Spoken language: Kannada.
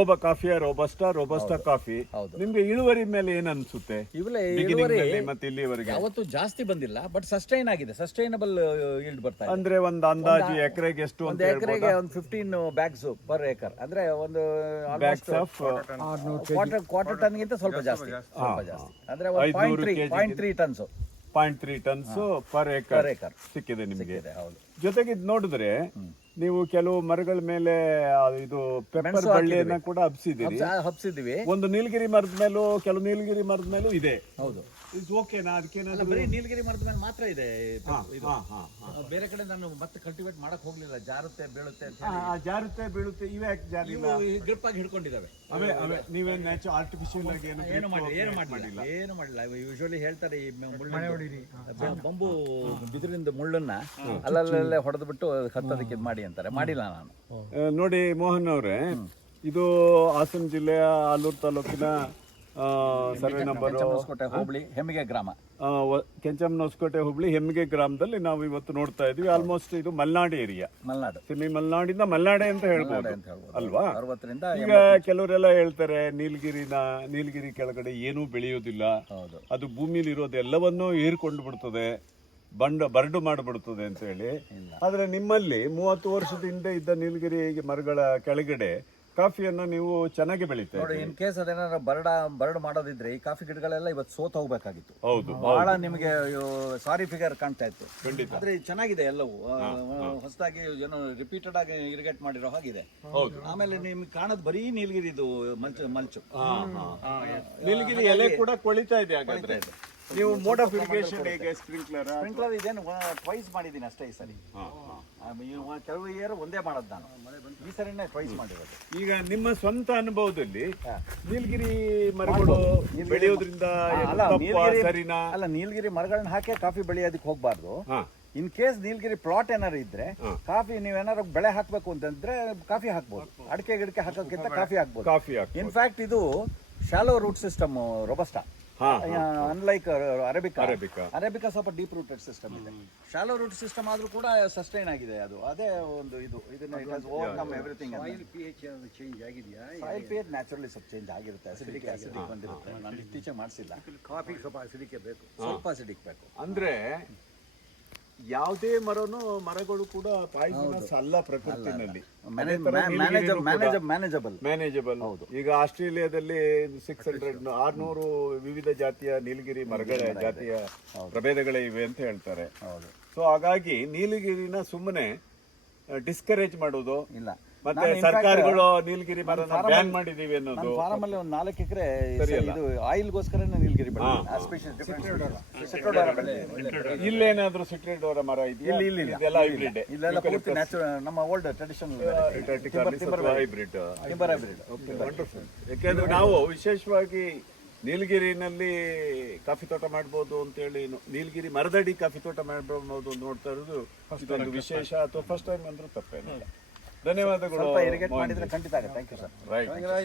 ಒಬ್ಬ ಕಾಫಿಯ ರೋಬಸ್ಟಾ ಕಾಫಿ ಹೌದು. ನಿಮ್ಗೆ ಇಳುವರಿ ಮೇಲೆ ಏನ್ ಅನ್ಸುತ್ತೆ? ಇಳುವರಿ ಮತ್ತೆ ಇಲ್ಲಿವರೆಗೆ ಯಾವತ್ತು ಜಾಸ್ತಿ ಬಂದಿಲ್ಲ, ಬಟ್ ಸಸ್ಟೈನ್ ಆಗಿದೆ, ಸಸ್ಟೈನಬಲ್ ಈಲ್ಡ್ ಬರ್ತಾ ಇದೆ. ಅಂದ್ರೆ ಒಂದು ಅಂದಾಜು ಎಕರೆಗೆ ಎಷ್ಟು ಒಂದು ಅಂತ ಎಕರೆಗೆ ಒಂದು 15 ಬ್ಯಾಗ್ಸ್ ಪರ್ ಏಕರ್, ಅಂದ್ರೆ ಒಂದು ಬ್ಯಾಗ್ಸ್ ಆಫ್ ಕ್ವಾರ್ಟರ್ ಟನ್ ಗಿಂತ ಸ್ವಲ್ಪ ಜಾಸ್ತಿ, ಅಂದ್ರೆ 0.3 ಟನ್ಸ್ 0.3 ಟನ್ಸ್ ಪರ್ ಏಕರ್ ಸಿಕ್ಕಿದೆ ನಿಮಗೆ. ಜೊತೆಗೆ ಇದು ನೋಡಿದ್ರೆ ನೀವು ಕೆಲವು ಮರಗಳ ಮೇಲೆ ಇದು ಪೆಪ್ಪರ್ ಬಳ್ಳಿಯನ್ನ ಕೂಡ ಹಬ್ಸಿದ್ವಿ. ಒಂದು ನೀಲಗಿರಿ ಮರದ ಮೇಲೂ ಕೆಲವು ನೀಲಗಿರಿ ಮರದ ಮೇಲೂ ಇದೆ. ಹೌದು, ಇದು ಓಕೆನಾ? ಅದಕ್ಕೇನಾದ್ರು ಬರೀ ನೀಲಗಿರಿ ಮರದ ಮೇಲೆ ಮಾತ್ರ ಇದೆ ಇದು. ಬೇರೆ ಕಡೆ ನಾನು ಮತ್ತೆ ಕಲ್ಟಿವೇಟ್ ಮಾಡಕ್ ಹೋಗ್ಲಿಲ್ಲ, ಜಾರುತ್ತೆ ಬೀಳುತ್ತೆ ಅಂತ ಹೇಳಿ. ಜಾರುತ್ತೆ ಬೀಳುತ್ತೆ ಇವೆ ಯಾಕೆ ಜಾರಿಲ್ಲ? ಗ್ರಿಪ್ ಆಗಿ ಹಿಡ್ಕೊಂಡಿದ್ದಾವೆ. ಅವೇ ನೀವೇನ್ ನ್ಯಾಚುರಲ್ ಆರ್ಟಿಫಿಷಿಯಲ್ ಆಗಿ ಏನು ಮಾಡಿಲ್ಲ. ಯೂಶುವಲಿ ಹೇಳ್ತಾರೆ ಈ ಬಂಬು ಬಿದಿರಿಂದ ಮುಳ್ಳನ್ನ ಅಲ್ಲಲ್ಲೇ ಹೊಡೆದ್ಬಿಟ್ಟು ಹತ್ತೋದಕ್ಕೆ ಇದು ಮಾಡಿ ಅಂತಾರೆ. ಮಾಡಿಲ್ಲ ನಾನು. ನೋಡಿ ಮೋಹನ್ ಅವರೇ, ಇದು ಹಾಸನ ಜಿಲ್ಲೆಯ ಆಲೂರು ತಾಲೂಕಿನ ಸರ್ವೆ ನಂಬರ್ ಹೊಸಕೋಟೆ ಹೋಬಳಿ ಹೆಮ್ಮಿಗೆ ಗ್ರಾಮ, ಕೆಂಚಮ್ಮನಹೊಸಕೋಟೆ ಹುಬ್ಳಿ ಹೆಮ್ಮಿಗೆ ಗ್ರಾಮದಲ್ಲಿ ನಾವು ಇವತ್ತು ನೋಡ್ತಾ ಇದೀವಿ. ಆಲ್ಮೋಸ್ಟ್ ಇದು ಮಲ್ನಾಡು ಏರಿಯಾ, ಮಲ್ನಾಡು, ಸೆಮಿ ಮಲ್ನಾಡಿಂದ ಮಲ್ನಾಡೆ ಅಂತ ಹೇಳ್ಬೋದು ಅಲ್ವಾ? 60ರಿಂದ ಈಗ ಕೆಲವರೆಲ್ಲ ಹೇಳ್ತಾರೆ ನೀಲಗಿರಿ ಕೆಳಗಡೆ ಏನೂ ಬೆಳೆಯೋದಿಲ್ಲ, ಅದು ಭೂಮಿಲಿ ಇರೋದೆಲ್ಲವನ್ನೂ ಹೀರ್ಕೊಂಡು ಬಿಡ್ತದೆ, ಬರಡು ಮಾಡಿಬಿಡ್ತದೆ ಅಂತ ಹೇಳಿ. ಆದ್ರೆ ನಿಮ್ಮಲ್ಲಿ 30 ವರ್ಷದ ಹಿಂದೆ ಇದ್ದ ನೀಲಗಿರಿ ಮರಗಳ ಕೆಳಗಡೆ ಕಾಫಿಯನ್ನ ನೀವು ಚೆನ್ನಾಗಿ ಬೆಳೀತಾ ನೋಡಿ. ಇನ್ ಕೇಸ್ ಅದೇನಾದ್ರು ಬರಡು ಮಾಡೋದಿದ್ರೆ ಈ ಕಾಫಿ ಗಿಡಗಳೆಲ್ಲ ಇವತ್ತು ಸೋತ್ ಹೋಗ್ಬೇಕಾಗಿತ್ತು. ಹೌದು, ಬಹಳ ನಿಮಗೆ ಸಾರಿ ಫಿಗರ್ ಕಾಣ್ತಾ ಇತ್ತು. ಖಂಡಿತ. ಆದ್ರೆ ಚೆನ್ನಾಗಿದೆ ಎಲ್ಲವೂ, ಹೊಸದಾಗಿ ಏನೋ ರಿಪೀಟೆಡ್ ಆಗಿ ಇರಿಗೇಟ್ ಮಾಡಿರೋ ಹಾಗಿದೆ. ಹೌದು. ಆಮೇಲೆ ನಿಮ್ಗೆ ಕಾಣೋದು ಬರೀ ನೀಲಗಿರಿದು ಮಲ್ಚು. ನೀಲಗಿರಿ ಎಲೆ ಕೂಡ ಕೊಳಿತಾ ಇದೆ. ಹಾಗಾದ್ರೆ ನೀವು ಮೋಡ್ ಆಫ್ ಇರಿಗೇಷನ್ ಹೇಗೆ? ಸ್ಪ್ರಿಂಕ್ಲರ್ ಇದೇನು ಟ್ವೈಸ್ ಮಾಡಿದ್ದೀನಿ ಅಷ್ಟೇ ಈ ಸರಿ. ಕೆಲವು ಇಯರ್ ಒಂದೇ ಮಾಡೋದು ನಾನು, ಈ ಸರಿನೇ ಟ್ವೈಸ್ ಮಾಡಿರೋದು. ಈಗ ನಿಮ್ಮ ಸ್ವಂತ ಅನುಭವದಲ್ಲಿ ನೀಲಗಿರಿ ಮರಗಳು ಬೆಳೆಯೋದ್ರಿಂದ ಸರಿನಾ? ಅಲ್ಲ, ನೀಲಗಿರಿ ಮರಗಳನ್ನ ಹಾಕಿ ಕಾಫಿ ಬೆಳೆಯೋದಕ್ಕೆ ಹೋಗ್ಬಾರ್ದು. ಇನ್ ಕೇಸ್ ನೀಲಗಿರಿ ಪ್ಲಾಟ್ ಏನಾರು ಇದ್ರೆ ಕಾಫಿ ನೀವೇನಾರು ಬೆಳೆ ಹಾಕ್ಬೇಕು ಅಂತಂದ್ರೆ ಕಾಫಿ ಹಾಕ್ಬೋದು. ಅಡಿಕೆ ಗಿಡಕ್ಕೆ ಹಾಕೋಕ್ಕಿಂತ ಕಾಫಿ ಹಾಕ್ಬೋದು. ಇನ್ಫ್ಯಾಕ್ಟ್ ಇದು shallow root system robusta, unlike arabica ಸ್ವಲ್ಪ ಡೀಪ್ ರೂಟೆಡ್ ಸಿಸ್ಟಮ್ ಇದೆ. ಶಾಲೋ ರೂಟ್ ಸಿಸ್ಟಮ್ ಆದ್ರೂ ಕೂಡ ಸಸ್ಟೈನ್ ಆಗಿದೆ. ಅದು ಅದೇ ಒಂದು ಇದನ್ನ overcome everything. Soil pH naturally ಸ್ವಲ್ಪ ಚೇಂಜ್ ಆಗಿರುತ್ತೆ, ಅಸಿಡಿಕ್ ಬಂದಿರುತ್ತೆ. ನಾನು ಇತ್ತೀಚೆಗೆ ಮಾಡಿಸಿಲ್ಲ. ಕಾಫಿ ಸ್ವಲ್ಪ ಅಸಿಡಿಕ್ ಬೇಕು, ಸ್ವಲ್ಪ ಅಸಿಡಿಕ್ ಬೇಕು. ಅಂದ್ರೆ ಯಾವುದೇ ಮರಗಳು ಕೂಡ ಪಾಯ್ಸನಸ್ ಅಲ್ಲ ಪ್ರಕೃತಿನಲ್ಲಿ, ಮ್ಯಾನೇಜಬಲ್. ಈಗ ಆಸ್ಟ್ರೇಲಿಯಾದಲ್ಲಿ 600 ವಿವಿಧ ಜಾತಿಯ ನೀಲಗಿರಿ ಮರಗಳ ಜಾತಿಯ ಪ್ರಭೇದಗಳೇ ಇವೆ ಅಂತ ಹೇಳ್ತಾರೆ. ಸೊ ಹಾಗಾಗಿ ನೀಲಗಿರಿನ ಸುಮ್ಮನೆ ಡಿಸ್ಕರೇಜ್ ಮಾಡೋದು ಇಲ್ಲ. ಮತ್ತೆ ಸರ್ಕಾರಗಳು ನೀಲಗಿರಿ ಮರನ ಬ್ಯಾನ್ ಮಾಡಿದೀವಿ ಅನ್ನೋದು. ಫಾರಂ ಅಲ್ಲಿ ಒಂದು 4 ಎಕರೆ ಇದು ಆಯಿಲ್ಗೋಸ್ಕರ ನೀಲಗಿರಿ ಇಲ್ಲೇನಾದ್ರೂ ಸಿಟ್ರಿಡೋರ ಮರ ಇದೆಯಲ್ಲ? ಹೈಬ್ರಿಡ್ ಇಲ್ಲೆಲ್ಲ ಪೂರ್ತಿ ನ್ಯಾಚುರಲ್, ನಮ್ಮ ಓಲ್ಡ್ ಟ್ರೆಡಿಷನಲ್ ಹೈಬ್ರಿಡ್. ಯಾಕೆಂದ್ರೆ ನಾವು ವಿಶೇಷವಾಗಿ ನೀಲಗಿರಿನಲ್ಲಿ ಕಾಫಿ ತೋಟ ಮಾಡ್ಬೋದು ಅಂತೇಳಿ, ನೀಲಗಿರಿ ಮರದಡಿ ಕಾಫಿ ತೋಟ ಮಾಡ್ಬೋದು ನೋಡ್ತಾ ಇರೋದು ಇದೊಂದು ವಿಶೇಷ. ಅಥವಾ ಫಸ್ಟ್ ಟೈಮ್ ಅಂದ್ರೂ ತಪ್ಪೇನಿಲ್ಲ. ಧನ್ಯವಾದಗಳು. ಇರಿಗೇಟ್ ಮಾಡಿದ್ರೆ ಖಂಡಿತ ಆಗುತ್ತೆ. Thank you sir. ರೈಟ್.